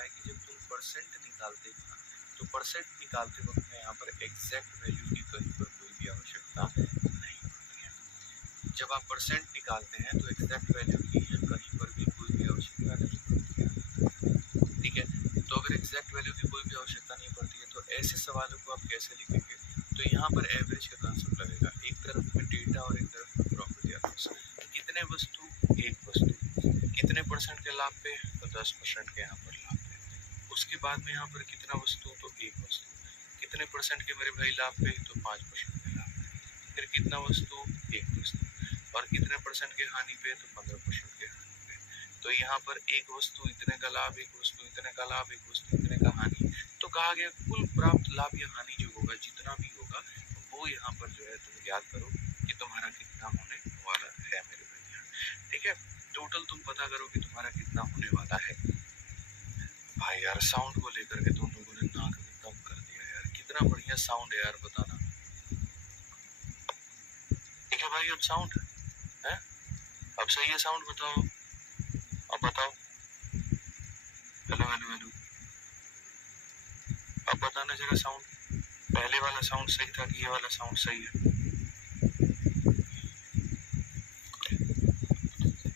है कि जब तुम परसेंट निकालते हो तो परसेंट निकालते वक्त में यहाँ पर एग्जैक्ट वैल्यू की कहीं पर कोई भी आवश्यकता नहीं होती है। जब आप परसेंट निकालते हैं तो एग्जैक्ट वैल्यू की कहीं पर भी कोई भी आवश्यकता नहीं पड़ती है। ठीक है, तो अगर एग्जैक्ट वैल्यू की कोई भी आवश्यकता नहीं पड़ती है तो ऐसे सवालों को आप कैसे लिखेंगे? तो यहाँ पर एवरेज का कंसेप्ट लगेगा, एक तरफ में डेटा और एक तरफ में प्रॉफिट या लॉस। कितने वस्तु, एक वस्तु, कितने परसेंट के लाभ पे? तो 10% के यहाँ पर लाभ पे। उसके बाद में यहाँ पर कितना वस्तु? तो एक वस्तु। कितने परसेंट के मेरे भाई लाभ पे? तो 5% के लाभ पे। फिर कितना वस्तु? एक वस्तु। और कितने परसेंट के हानि पे? तो 15% के हानि पे। तो यहाँ पर एक वस्तु इतने का लाभ, एक वस्तु इतने का लाभ, एक वस्तु इतने का हानि। तो कहा गया कुल प्राप्त लाभ या हानि जो होगा, जितना भी होगा, वो यहाँ पर जो है तुम याद करो कि तुम्हारा कितना होने वाला है मेरे भैया। ठीक है, टोटल तुम पता करो कि तुम्हारा कितना होने वाला है। भाई यार साउंड को लेकर के तुम लोगों ने नाक में दम कर दिया यार, कितना बढ़िया साउंड है यार, बताना। ठीक है भाई, अब साउंड है, अब सही है साउंड, बताओ, अब बताओ। हेलो हेलो हेलो, अब बताना जरा साउंड, पहले वाला साउंड सही था कि ये वाला साउंड सही है?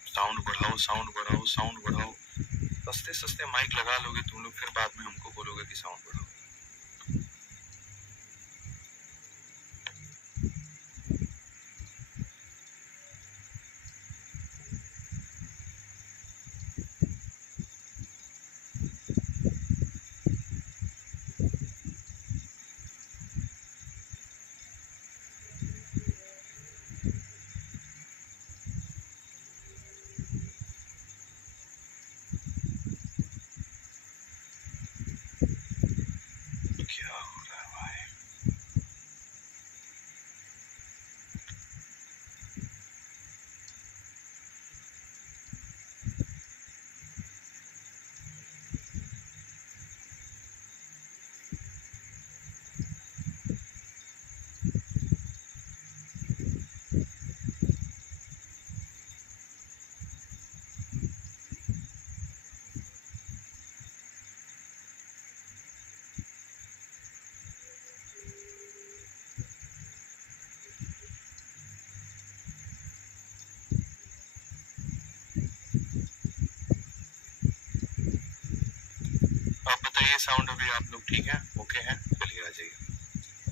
साउंड बढ़ाओ, साउंड बढ़ाओ, साउंड बढ़ाओ। सस्ते सस्ते माइक लगा लोगे तुम लोग, फिर बाद में हमको बोलोगे कि साउंड बढ़ाओ। क्या हो रहा है भाई? अब बताइए साउंड अभी आप लोग ठीक है, ओके है? चलिए आ जाइए,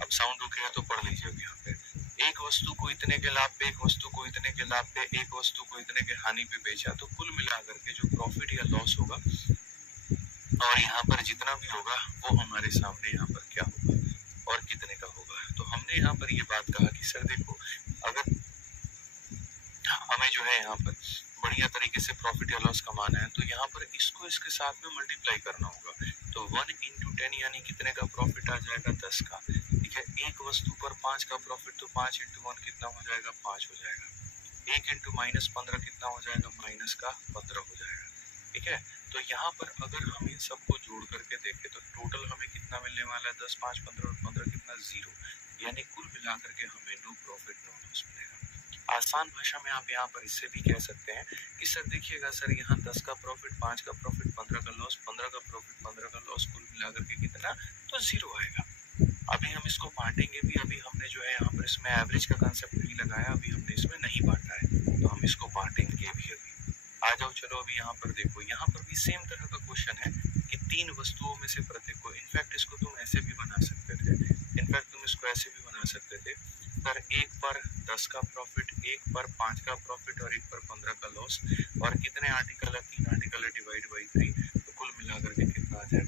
अब साउंड ओके है तो पढ़ लीजिए अब यहाँ पे। एक वस्तु को इतने के लाभ पे, एक वस्तु को इतने के लाभ पे, एक वस्तु को इतने के हानि पे बेचा, तो कुल मिलाकर के जो प्रॉफिट या लॉस होगा और यहाँ पर जितना भी होगा वो हमारे सामने यहाँ पर क्या होगा और कितने का होगा। तो हमने यहाँ पर ये बात कहा कि सर देखो, अगर हमें जो है यहाँ पर बढ़िया तरीके से प्रॉफिट या लॉस कमाना है तो यहाँ पर इसको इसके साथ में मल्टीप्लाई करना होगा। तो 1 × 10 यानी कितने का प्रॉफिट आ जाएगा? 10 का। ठीक है, एक वस्तु पर 5 का प्रॉफिट, तो 5 × 1 कितना हो जाएगा? 5 हो जाएगा। 1 × -15 कितना हो जाएगा? -15 हो जाएगा। ठीक है, तो यहाँ पर अगर हम इन सबको जोड़ करके देखें तो टोटल हमें कितना मिलने वाला है? 10, 5, 15 और 15 कितना? 0। यानी कुल मिलाकर के हमें नो प्रॉफिट नो लॉस मिलेगा। आसान भाषा में आप यहाँ पर इससे भी कह सकते हैं कि सर देखिएगा सर, यहाँ 10 का प्रॉफिट, 5 का प्रॉफिट, 15 का लॉस, 15 का प्रॉफिट, 15 का लॉस, कुल मिलाकर के कितना? तो 0 आएगा। अभी हम इसको बांटेंगे भी, अभी हमने जो है यहाँ पर इसमें एवरेज का कंसेप्ट नहीं लगाया, अभी हमने इसमें नहीं बांटा है, तो हम इसको बांटेंगे भी अभी। आ जाओ, चलो अभी यहाँ पर देखो, यहाँ पर भी सेम तरह का क्वेश्चन है कि 3 वस्तुओं में से प्रत्येक को, इनफैक्ट इसको तुम ऐसे भी बना सकते थे, इनफैक्ट तुम इसको ऐसे भी बना सकते थे सर, एक पर 10 का प्रॉफिट, एक पर 5 का प्रॉफिट और एक पर 15 का लॉस, और कितने आर्टिकल है? 3 आर्टिकल है, डिवाइड बाई 3, तो कुल मिलाकर के कितना आ जाएगा?